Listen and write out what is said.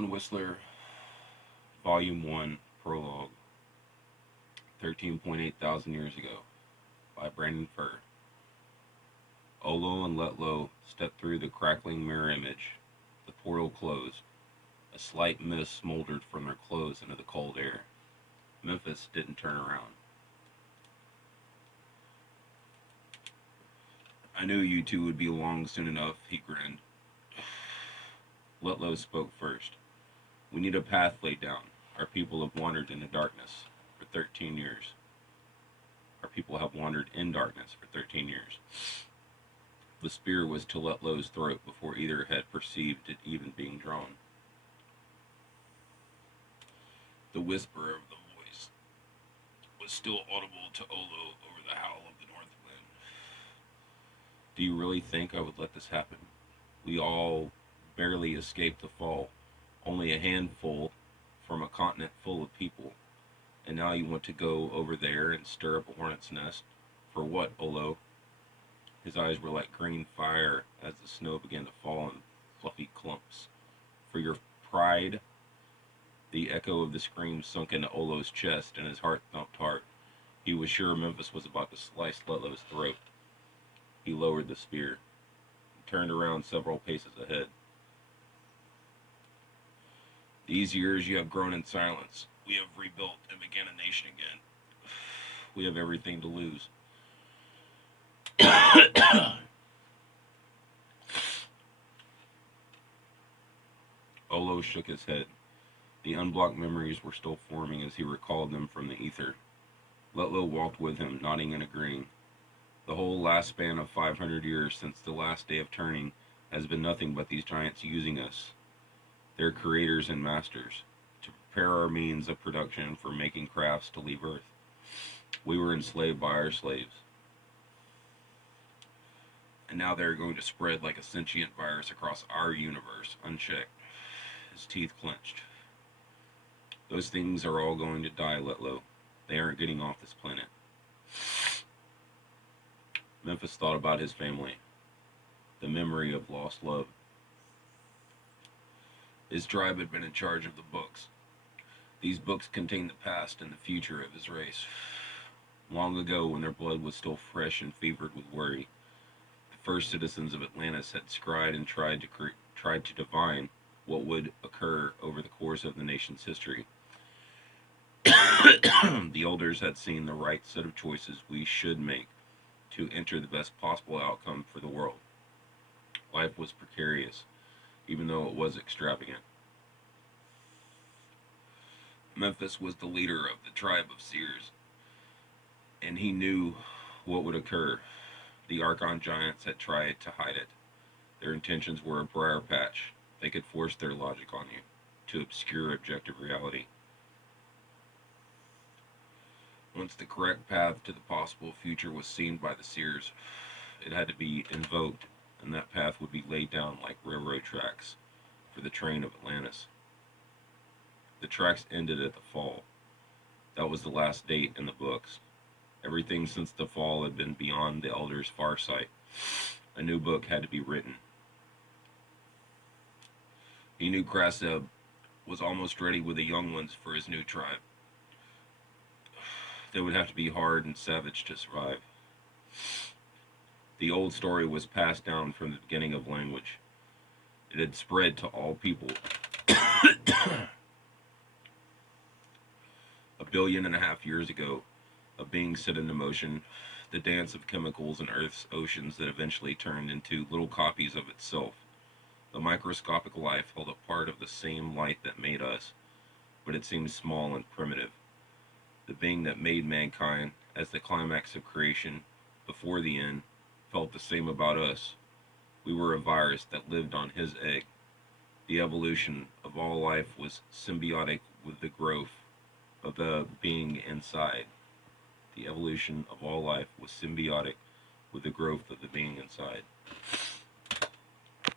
John Whistler, Volume 1, Prologue, 13.8 thousand years ago, by Brandon Furr. Olo and Letlow stepped through the crackling mirror image. The portal closed. A slight mist smoldered from their clothes into the cold air. Memphis didn't turn around. I knew you two would be along soon enough, he grinned. Letlow spoke first. We need a path laid down. Our people have wandered in the darkness for 13 years. Our people have wandered in darkness for 13 years. The spear was to Letlow's throat before either had perceived it even being drawn. The whisper of the voice was still audible to Olo over the howl of the north wind. Do you really think I would let this happen? We all barely escaped the fall. Only a handful from a continent full of people. And now you want to go over there and stir up a hornet's nest? For what, Olo? His eyes were like green fire as the snow began to fall in fluffy clumps. For your pride? The echo of the scream sunk into Olo's chest, and his heart thumped hard. He was sure Memphis was about to slice Letlow's throat. He lowered the spear and turned around several paces ahead. These years you have grown in silence. We have rebuilt and began a nation again. We have everything to lose. Olo shook his head. The unblocked memories were still forming as he recalled them from the ether. Letlow walked with him, nodding and agreeing. The whole last span of 500 years since the last day of turning has been nothing but these giants using us, their creators and masters, to prepare our means of production for making crafts to leave Earth. We were enslaved by our slaves. And now they're going to spread like a sentient virus across our universe, unchecked. His teeth clenched. Those things are all going to die, Letlow. They aren't getting off this planet. Memphis thought about his family, the memory of lost love. His tribe had been in charge of the books. These books contained the past and the future of his race. Long ago, when their blood was still fresh and fevered with worry, the first citizens of Atlantis had scried and tried to divine what would occur over the course of the nation's history. The elders had seen the right set of choices we should make to enter the best possible outcome for the world. Life was precarious, even though it was extravagant. Memphis was the leader of the tribe of seers, and he knew what would occur. The Archon giants had tried to hide it. Their intentions were a briar patch. They could force their logic on you to obscure objective reality. Once the correct path to the possible future was seen by the seers, it had to be invoked, and that path would be laid down like railroad tracks for the train of Atlantis. The tracks ended at the fall. That was the last date in the books. Everything since the fall had been beyond the elders' far sight. A new book had to be written. He knew Kraseb was almost ready with the young ones for his new tribe. They would have to be hard and savage to survive. The old story was passed down from the beginning of language. It had spread to all people. 1.5 billion years ago, a being set into motion, the dance of chemicals in Earth's oceans that eventually turned into little copies of itself. The microscopic life held a part of the same light that made us, but it seemed small and primitive. The being that made mankind, as the climax of creation, before the end, felt the same about us. We were a virus that lived on his egg. The evolution of all life was symbiotic with the growth of the being inside. The evolution of all life was symbiotic with the growth of the being inside.